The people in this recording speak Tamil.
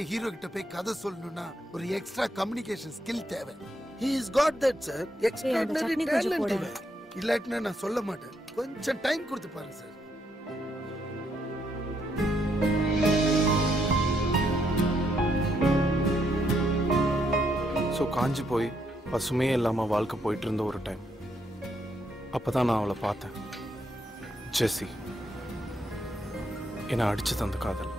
ஹீரோ கிட்ட போய் கதை சொல்லணும்னா ஒரு எக்ஸ்ட்ரா கம்யூனிகேஷன் ஸ்கில் தேவை. He has got that, sir. Extraordinary talent. இல்லாட்டினா நான் சொல்ல மாட்டேன். கொஞ்சம் டைம் கொடுத்து பாருங்க சார். ஸோ காஞ்சி போய் பசுமையே இல்லாமல் வாழ்க்கை போயிட்டு இருந்த ஒரு டைம். அப்பதான் நான் அவளை பார்த்தேன். ஜெஸ்ஸி என்னை அடிச்சு தந்த காதல்.